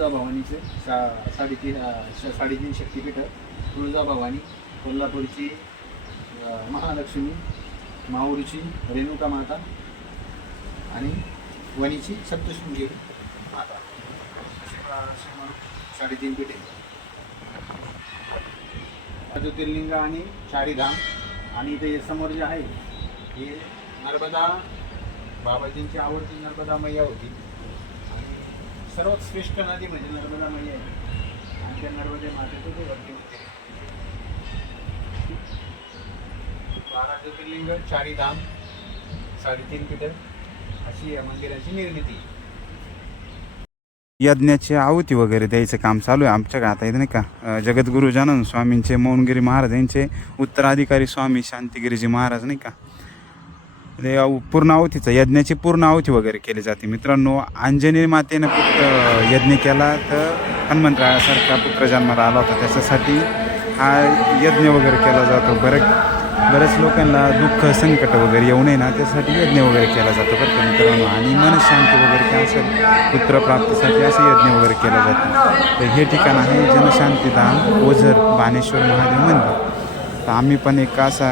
सा साडेतीन अ, श- साडेतीन शक्तिपीठं तुळजाभवानी कोल्हापूरची महालक्ष्मी माऊरची रेणुका माता आणि वणीची सप्तशृंगी. माता साडेतीन पीठे. ज्योतिर्लिंग आणि चारीधाम आणि इथे समोर जे आहे हे नर्मदा बाबाजींची आवडती नर्मदा मैया होती. सर्वात श्रेष्ठ नदी म्हणजे नर्मदा मैया आहे. आणि त्या नर्मदे मातेचं ते वरती होते. बारा ज्योतिर्लिंग चारी धाम साडेतीन पीठ अशी या मंदिराची निर्मिती. यज्ञाची आहुती वगैरे द्यायचं काम चालू आहे आमच्या आता इथे नाही का? जगद्गुरु जगद्गुरुजानंद स्वामींचे मौनगिरी महाराज यांचे उत्तराधिकारी स्वामी शांतिगिरीजी महाराज नाही का? पूर्ण आहुतीचं यज्ञाची पूर्ण आहुती वगैरे केली जाते. मित्रांनो अंजनी मातेनं पुत्र यज्ञ केला तर हनुमंतरायासारखा पुत्र जन्माला आला होता. त्याच्यासाठी हा यज्ञ वगैरे केला जातो. बरेच बऱ्याच लोकांना दुःख संकट वगैरे येऊ नये ना त्यासाठी यज्ञ वगैरे केला जातो बरं का मित्रांनो. आणि मनशांती वगैरे काय असेल पुत्रप्राप्तीसाठी असं यज्ञ वगैरे केलं जातं. तर हे ठिकाण आहे जनशांतीधाम ओझर बाणेश्वर महादेव मंदिर. तर आम्ही पण एक असा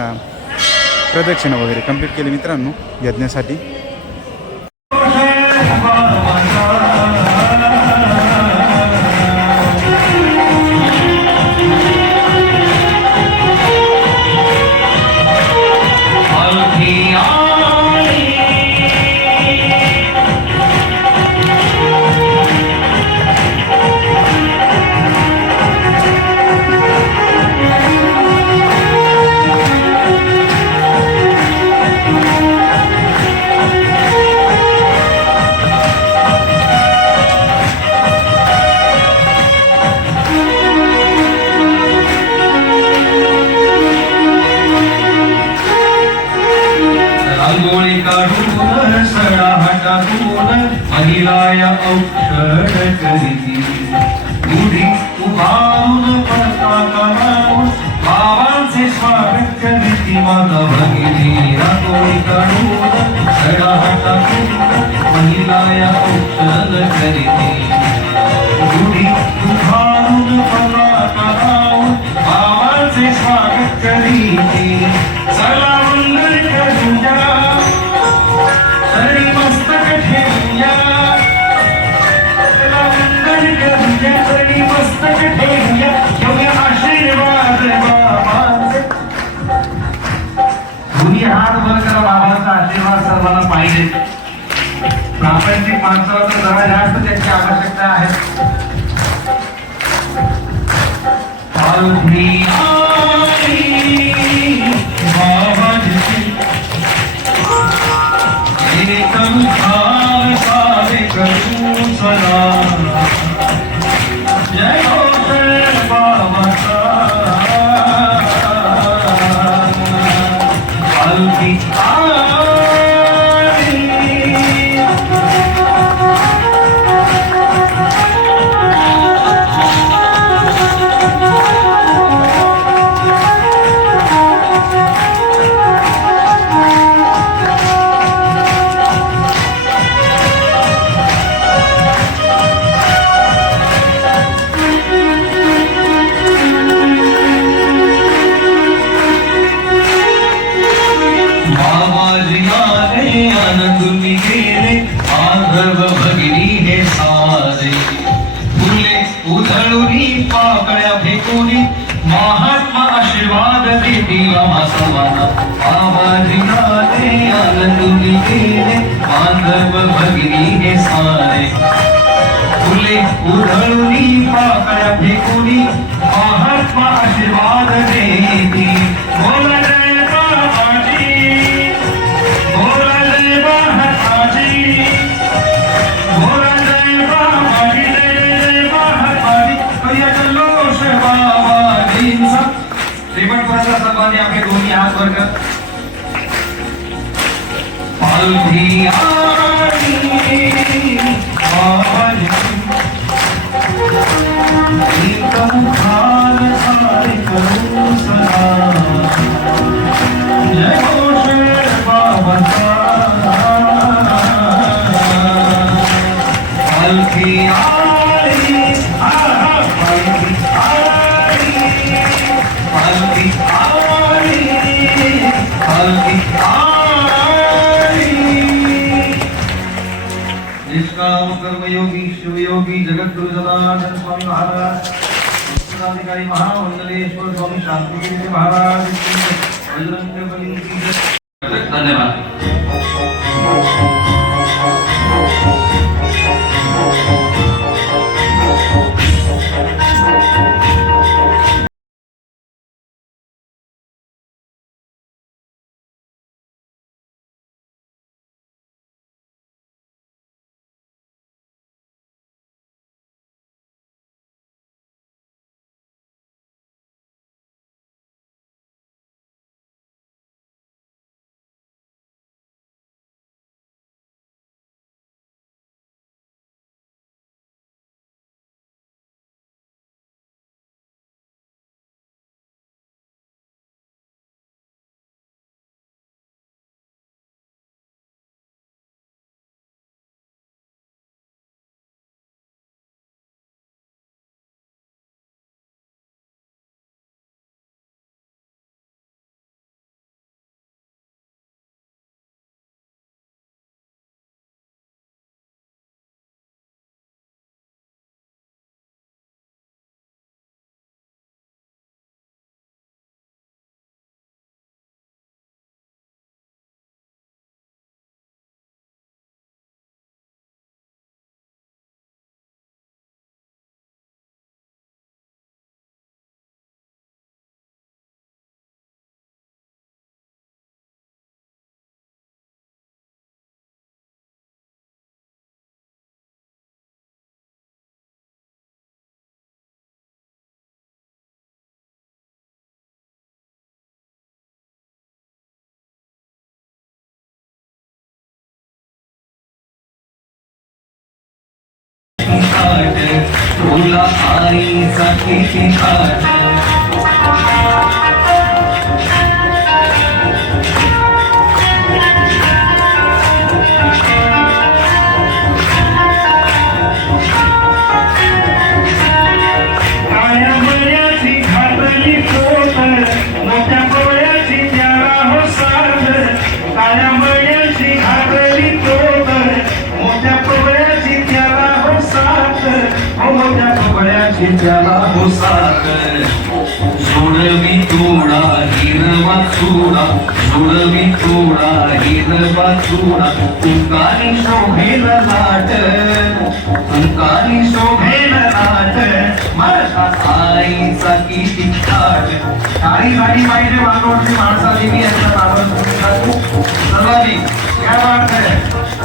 प्रदक्षिणा वगैरे कंप्लीट केली मित्रांनो यज्ञासाठी. औषध करीती गुढी उभारून पडता लावून बाबांचे स्वागत करीती माता भगिनी रांगोळी काढून सडा टाकून महिलाया औषध करीती उभारून पडता स्वागत करीती चला प्रापंचिक माणसाला तर जरा जास्त त्याची आवश्यकता आहे आले गेले माधव भगिनी हे सारे. फुले उधळुनी पाकळ्या महात्मा आशीर्वाद देती रामा समाना आले गेले भगिनी हे सारे. फुले उधळुनी पाकळ्या महात्मा आशीर्वाद देती पुरस्कार सर्वांनी आपले दोन्ही हात वर योगी जगद्गुरु सदानंद स्वामी महाराज अधिकारी महामंडलेश्वर स्वामी शांतिगिरी महाराज धन्यवाद। காடு உலா ஆய் சகிதி காடு जोडवी थोडा हिरवा चुडा जोडवी थोडा हिरवा चुडा तुमकानी शोभेल लाट तुमकानी शोभेल लाट माझा आईचा किती थाट काळी गाडी पाहिजे वागवडची मी यांचा सर्वांनी काय वाटतंय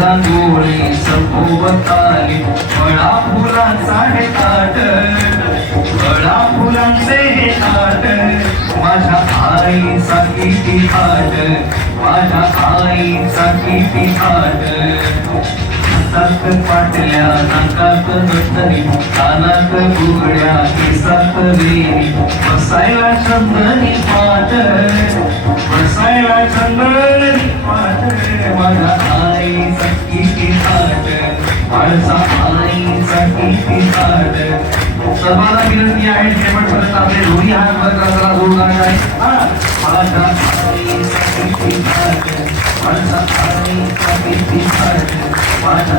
रंग संभोवत आली फळा फुलांचा हे ताट फळा फुलांचे हे ताट माझ्या आईचा किती ताट माझ्या आईचा किती ताट सात पाटल्या नाकात दत्तरी कानात उघड्या केसात वेरी बसायला चंदनी पाट बसायला चंदनी पाट माझा आई सखीची पाट सर्वांना विनंती आहे शेवटपर्यंत आपले दोन्ही हात वर करा जोडणार आहे हा. माझ्या आईचा किती थाट माझा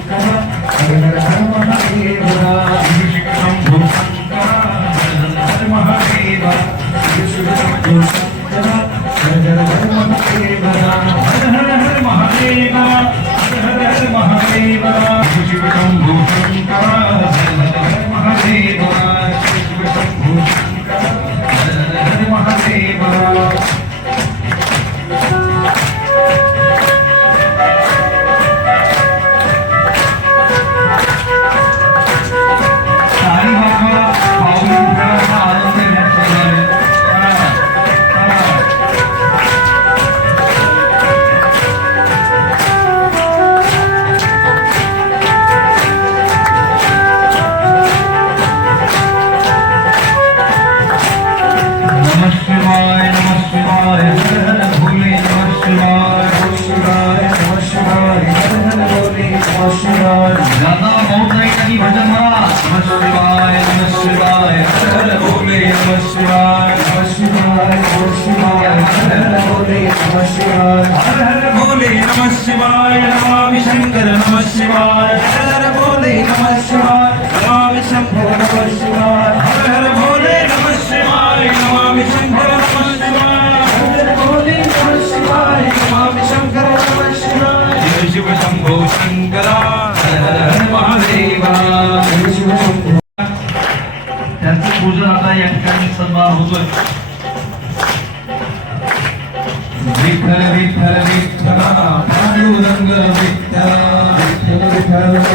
శంభో శంకర त्यांचं पूजन आता या ठिकाणी सन्मान होतोय विठ्ठल विठ्ठल विठ्ठला पांडुरंग विठ्ठल विठ्ठल विठ्ठल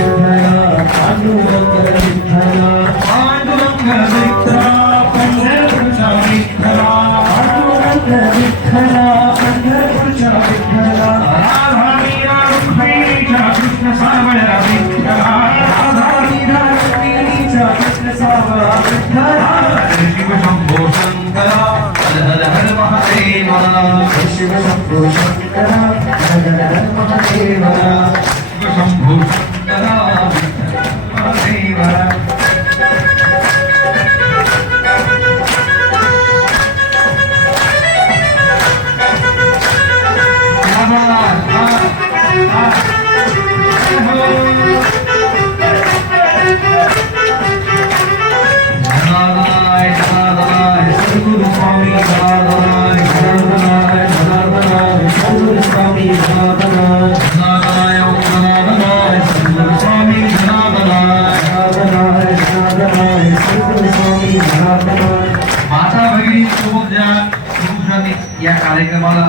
कार्यक्रमाला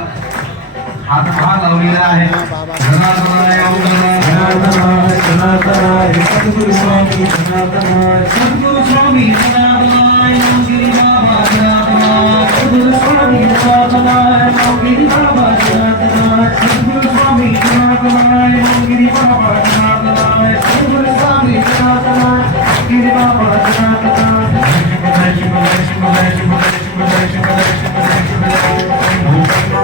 हातभार लावलेला आहे जनार्दनाय जनार्दनाय जनार्दनाय सद्गुरु स्वामी जनार्दनाय सद्गुरु स्वामी जनार्दनाय गिरी बाबा जनार्दनाय सद्गुरु स्वामी जनार्दनाय गिरी बाबा जनार्दनाय सद्गुरु स्वामी जनार्दनाय गिरी बाबा जनार्दनाय सद्गुरु स्वामी जनार्दनाय गिरी बाबा जनार्दनाय शिव शिव शिव शिव शिव शिव शिव शिव शिव शिव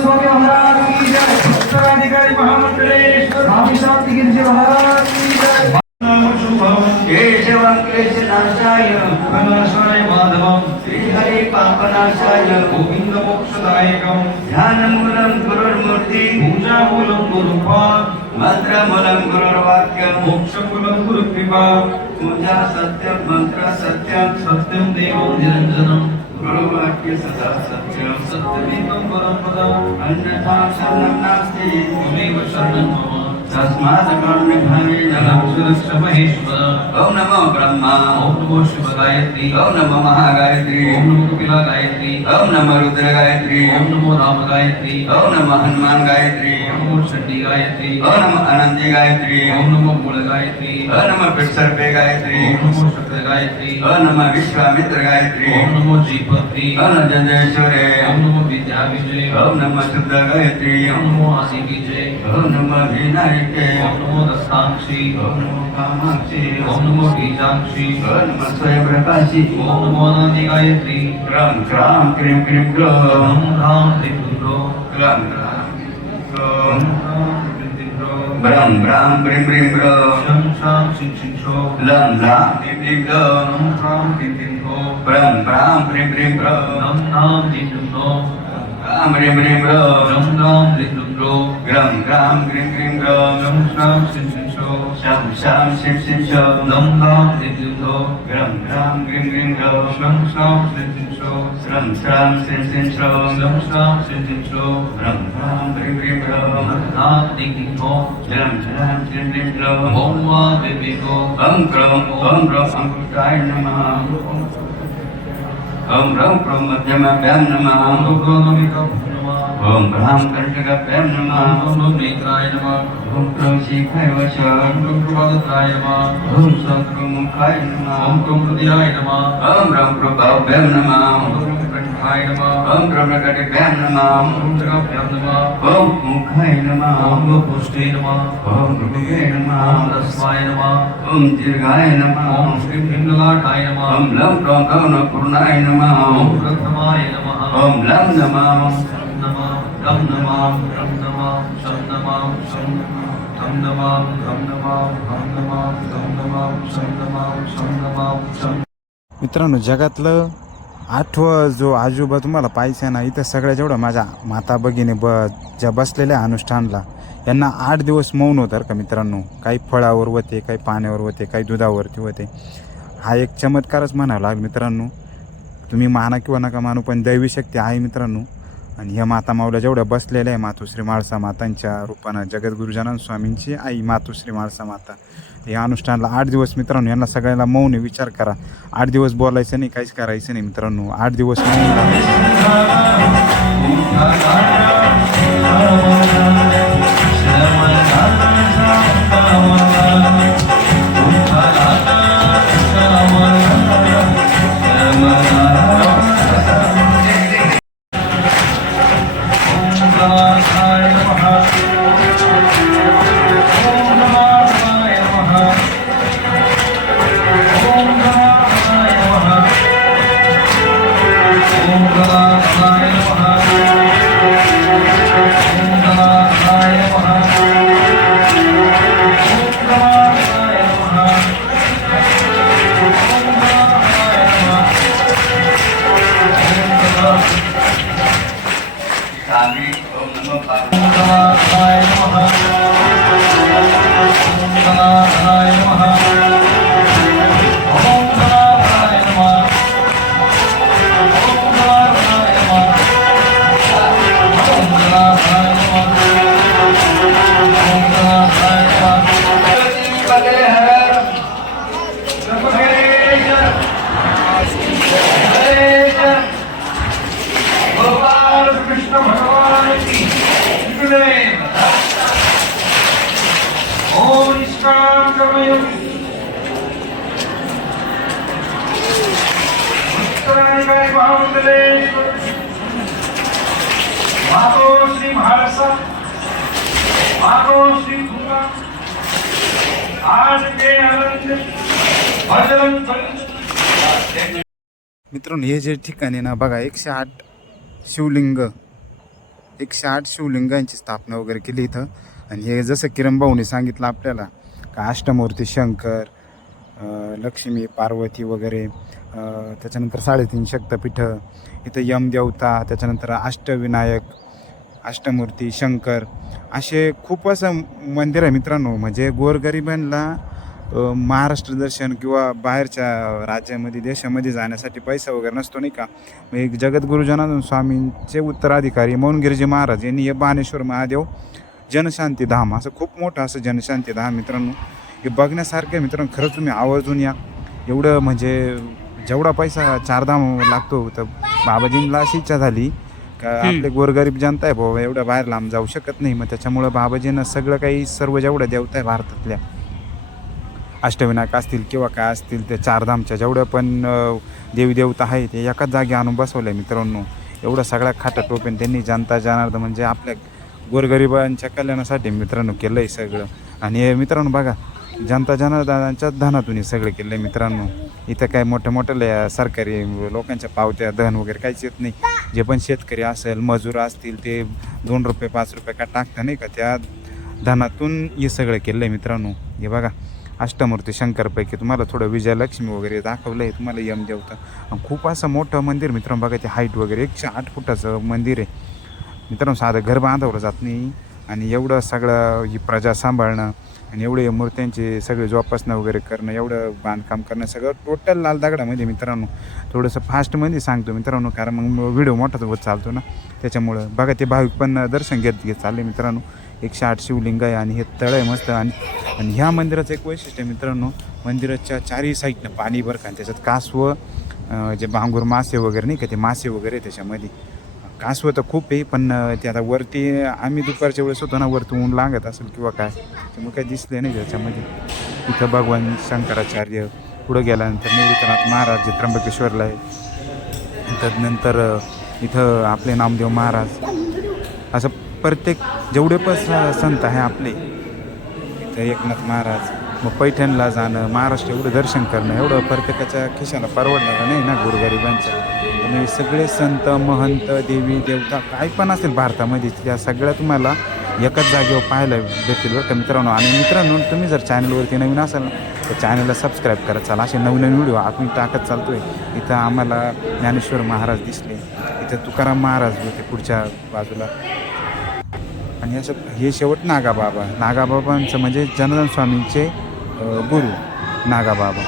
स्वामी महाराज की जय उत्तराधिकारी महामंडलेश्वर स्वामी शांति गिरिजी महाराज पापनाशाय भुवनाशाय माधवं श्रीहरि पापनाशाय गोविंद मोक्षदायकं गुरुर्मूर्ति। पूजामूलं गुरुपाद मंत्रमूलं गुरुर्वाक्यं मोक्षमूलं गुरुकृपा पूजा सत्यं मंत्र सत्यं। सत्यं देवं निरञ्जनं गुरुवाक्य सदा सत्यं। सत्यमेकं परं पदम् अन्यथा शरणं नास्ति। त्वमेव शरणं मम। शिव जय शिव जय शिव जय शिव जय शिव जय शिव जय तस्मात् कर्मधारे जलं सुरक्ष महेश्वर ॐ नमो ब्रह्मा ॐ नमो शिव गायत्री ॐ नमो महागायत्री ॐ नमो कपिला गायत्री ॐ नमो रुद्र गायत्री ॐ नमो राम गायत्री ॐ नमो हनुमान गायत्री ॐ नमो चंडी गायत्री ॐ नमो अनंती गायत्री ॐ नमो मूल गायत्री ॐ नमो पितर्पे गायत्री ॐ नमो शक्र गायत्री। ॐ नमो विश्वामित्र गायत्री। ॐ नमो ॐ नमो जंजेश्वरे ॐ नमो विद्या विजय ॐ नमो शुद्ध गायत्री ॐ नमो आदि विजय ॐ नमो विनायके ॐ नमो दत्तांक्षी ॐ नमो कामाक्षी। ॐ नमो बीजांक्षी ॐ नमो स्वयंप्रकाशी। ॐ नमो अनंती गायत्री। क्रां क्रां क्रीं। क्रीं क्रों ॐ राम त्रिपुरो क्रां क्रां क्रों ॐ राम त्रिपुरो ब्रं ब्रां ब्रीं ब्रीं ब्रों शं शां शिं शिं शो लं लां क्लीं क्लीं ग्लों ॐ राम तिं तिं हो ब्रं ब्रां ब्रीं ब्रीं ब्रों नं नाम दिं दुं नो रां ब्रीं ब्रीं ब्रों रं राम दिं दुं रो ग्रं ग्रां क्रीं क्रीं ग्रों शं शां शिं शिं शो शं शां शिं शिं शों नं राम दिं दुं हो ग्रं ग्रां ग्रीं ग्रीं ग्रों शं शां शिं शिं शो स्रं स्रां शिं शिं श्रों शं शां शिं शिं शो ब्रं ब्रां ब्रीं ब्रीं ब्रों नाम दिं दिं हो जलं जलं क्लीं क्लीं ग्लों ॐ वा विवेको ॐ क्रों ॐ ग्रों अङ्कुष्टाय नमः ॐ ह्रौं क्रों मध्यमाभ्यां नमः ॐ नमितो नमः ॐ ह्रां कर्टकाभ्यां नमः ॐ ॐ नेत्राय नमः ॐ क्रों शिखाय वश ॐ ॐ कृपादत्राय नमः ॐ शत्रुमुखाय नमः ॐ ॐ हृदयाय नमः ॐ ह्रौं कृपाभ्यां नमः ॐ ॐ कण्ठाय नमः ॐ ह्रौं प्रकटिभ्यां नमः ॐ जगाभ्यां नमः ॐ मुखाय नमः ॐ गोपुष्टे नमः मृगे ॐ नमः रस्वाय नमः ॐ दीर्घाय नमः ॐ श्रीं हिङ्गलाटाय नमः ॐ लं गौनपूर्णाय नमः ॐ प्रथमाय नमः ॐ लं नमः नमः तं नमः तं नमः शं नमः शं तं नमः तं नमः तं नमः तं नमः शं नमः शं नमः शं मित्रांनो जगातलं आठवं जो आजोबा तुम्हाला पाहिजे ना इथं सगळ्या जेवढं माझ्या माता भगिनी ब ज्या बसलेल्या अनुष्ठानला यांना आठ दिवस मौन होतं का मित्रांनो काही फळावर होते काही पाण्यावर होते काही दुधावरती होते हा एक चमत्कारच म्हणावा लागेल मित्रांनो तुम्ही माना किंवा नका मानू पण दैवी शक्ती आहे मित्रांनो आणि ह्या माता माऊला जेवढ्या बसलेल्या आहे मातोश्री माळसा मातांच्या रूपानं जगद्गुरुजानंद स्वामींची आई मातोश्री माळसा माता. या अनुष्ठानाला आठ दिवस मित्रांनो यांना सगळ्यांना मौन विचार करा. आठ दिवस बोलायचं नाही काहीच करायचं नाही मित्रांनो. आठ दिवस मौन. मित्रांनो हे जे ठिकाण आहे ना बघा एकशे आठ शिवलिंग एकशे आठ शिवलिंगांची स्थापना वगैरे केली इथं. आणि हे जसं किरण भाऊने सांगितलं आपल्याला का अष्टमूर्ती शंकर लक्ष्मी पार्वती वगैरे त्याच्यानंतर साडेतीन शक्तपीठं इथं यमदेवता त्याच्यानंतर अष्टविनायक अष्टमूर्ती शंकर असे खूप असं मंदिर आहे मित्रांनो. म्हणजे गोरगरिबांना महाराष्ट्र दर्शन किंवा बाहेरच्या राज्यामध्ये देशामध्ये जाण्यासाठी पैसा वगैरे नसतो नाही का? मग एक जगद्गुरु जनार्दन स्वामींचे उत्तराधिकारी मौनगिरीजी महाराज यांनी हे बाणेश्वर महादेव जनशांती धाम असं खूप मोठं असं जनशांती धाम मित्रांनो. हे बघण्यासारखं मित्रांनो. खरंच तुम्ही आवर्जून या. एवढं म्हणजे जेवढा पैसा चारधाम लागतो तर बाबाजींना अशी इच्छा झाली का आपले गोरगरीब जनता आहे बाबा एवढं बाहेर लांब जाऊ शकत नाही. मग त्याच्यामुळं बाबाजीनं सगळं काही सर्व जेवढ्या देवता आहे भारतातल्या अष्टविनायक असतील किंवा काय असतील त्या चारधामच्या जेवढ्या पण देवी देवता आहे ते एकाच जागी आणून बसवल्या मित्रांनो. एवढं सगळ्या खाटा टोपेन त्यांनी जनता जनार्दन म्हणजे आपल्या गोरगरिबांच्या कल्याणासाठी मित्रांनो केलं आहे सगळं. आणि मित्रांनो बघा जनता जनार्दनाच्या धनातून हे सगळं केलं आहे मित्रांनो. इथं काय मोठ्या मोठ्या सरकारी लोकांच्या पावत्या धन वगैरे काहीच येत नाही. जे पण शेतकरी असेल मजूर असतील ते दोन रुपये पाच रुपये का टाकता नाही का? त्या धनातून हे सगळं केलं आहे मित्रांनो. हे बघा अष्टमूर्ती शंकरपैकी तुम्हाला थोडं विजयलक्ष्मी वगैरे दाखवलं आहे तुम्हाला यम देवता. आणि खूप असं मोठं मंदिर मित्रांनो बघा ते हाईट वगैरे एकशे आठ फुटाचं मंदिर आहे. मित्रांनो साधं घर बांधवलं जात नाही. आणि एवढं सगळं ही प्रजा सांभाळणं आणि एवढे मूर्त्यांचे सगळे जोपासना वगैरे करणं एवढं बांधकाम करणं सगळं टोटल लाल दगडामध्ये मित्रांनो. थोडंसं फास्टमध्ये सांगतो मित्रांनो कारण मग व्हिडिओ मोठाच होत चालतो ना. त्याच्यामुळं बघा ते भाविक पण दर्शन घेत घेत चालले मित्रांनो. एकशे आठ शिवलिंग आहे आणि हे तळ आहे मस्त आणि आणि ह्या मंदिराचं एक वैशिष्ट्य आहे मित्रांनो मंदिराच्या चारही साईडनं पाणी बरं का त्याच्यात कासवं जे भांगूर मासे वगैरे नाही का ते मासे वगैरे त्याच्यामध्ये. कासवं तर खूप आहे पण ते आता वरती आम्ही दुपारच्या वेळेस होतो ना वरती ऊन लागत असेल किंवा काय त्यामुळे काय दिसले नाही त्याच्यामध्ये. इथं भगवान शंकराचार्य पुढं गेल्यानंतर निवृत्तनाथ महाराज जे त्र्यंबकेश्वरला आहे. त्यानंतर इथं आपले नामदेव महाराज. असं प्रत्येक जेवढे पण संत आहे आपले इथं एकनाथ महाराज मग पैठणला जाणं महाराष्ट्र एवढं दर्शन करणं एवढं प्रत्येकाच्या खिशाला परवडणारं नाही ना गोरगरिबांच्या. आणि सगळे संत महंत देवी देवता काय पण असेल भारतामध्ये त्या सगळ्या तुम्हाला एकाच जागेवर पाहायला भेटतील बरं का मित्रांनो. आणि मित्रांनो तुम्ही जर चॅनलवरती नवीन असाल ना तर चॅनलला सबस्क्राईब करत चाल असे नवीन नवीन व्हिडिओ आपण टाकत चालतोय. इथं आम्हाला ज्ञानेश्वर महाराज दिसले. इथं तुकाराम महाराज होते पुढच्या बाजूला. आणि असं हे शेवट नागाबाबा. नागाबाबांचं म्हणजे जनार्दन स्वामींचे गुरु नागाबाबा.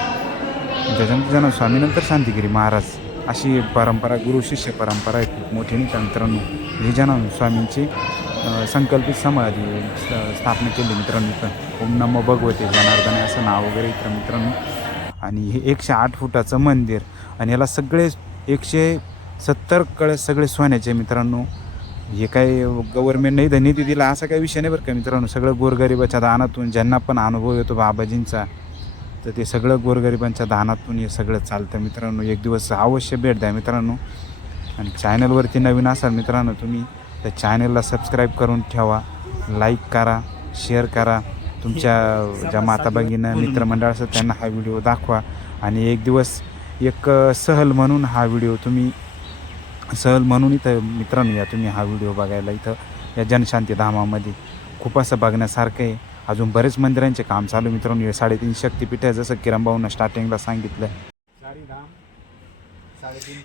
त्याच्यानंतर जनार्दन स्वामीनंतर शांतिगिरी महाराज. अशी परंपरा गुरु शिष्य परंपरा आहे खूप मोठी. नाही मित्रांनो हे जनार्दन स्वामींची संकल्पित समाधी स्थापना केली मित्रांनो इथं. ओम नमो भगवते जनार्दने असं नाव वगैरे इतर मित्रांनो. आणि हे एकशे आठ फुटाचं मंदिर आणि याला सगळे एकशे सत्तर कळस सगळे सोन्याचे मित्रांनो. हे काही गव्हर्मेंट नाही तर निधी दिला असा काही विषय नाही बरं का मित्रांनो. सगळं गोरगरिबाच्या दानातून ज्यांना पण अनुभव येतो बाबाजींचा तर ते सगळं गोरगरिबांच्या दानातून हे सगळं चालतं. मित्रांनो एक दिवस अवश्य भेट द्या मित्रांनो. आणि चॅनलवरती नवीन असाल मित्रांनो तुम्ही तर चॅनलला सबस्क्राईब करून ठेवा. लाईक करा शेअर करा. तुमच्या ज्या माता भगिनी मित्रमंडळ असतात त्यांना हा व्हिडिओ दाखवा. आणि एक दिवस एक सहल म्हणून हा व्हिडिओ तुम्ही सहल म्हणून इथं मित्रांनो या तुम्ही हा व्हिडिओ बघायला इथं या जनशांती धामामध्ये. खूप असं बघण्यासारखं आहे. अजून बरेच मंदिरांचे काम चालू मित्रांनो हे साडेतीन शक्तीपीठ आहे. जसं किरणभाऊनं स्टार्टिंगला सांगितलं.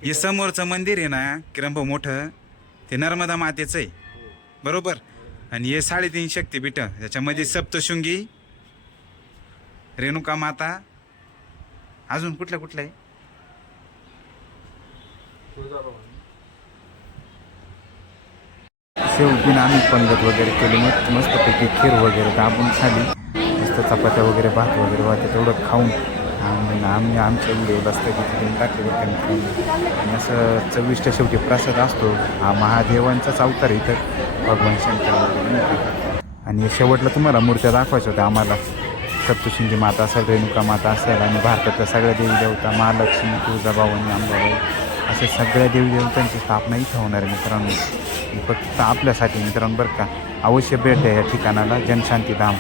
हे समोरचं मंदिर आहे ना किरणभाऊ मोठं ते नर्मदा मातेचं आहे. बरोबर? आणि हे साडेतीन शक्तिपीठ त्याच्यामध्ये सप्तशृंगी रेणुका माता अजून कुठलं कुठलं आहे? शेवटी आम्ही पंगत वगैरे केली. मस्त मस्तपैकी खीर वगैरे दाबून खाली. मस्त चपात्या वगैरे भात वगैरे वाटते तेवढं खाऊन आम्ही आमच्या व्हिडिओला स्थगिती देऊन टाकले आणि असं चविष्ट शेवटी प्रसाद असतो. हा महादेवांचाच अवतार इथं. भगवान शंकर वगैरे आणि शेवटला तुम्हाला मूर्त्या दाखवायच्या होत्या आम्हाला. सप्तशृंगी माता असेल रेणुका माता असेल आणि भारतातल्या सगळ्या देवी देवता महालक्ष्मी तुळजाभवानी आंबाबाई. असे सगळ्या देवदेवतांची स्थापना इथं होणार आहे मित्रांनो. फक्त आपल्यासाठी मित्रांनो बरं का. अवश्य भेट द्या या ठिकाणाला. जनशांती धाम.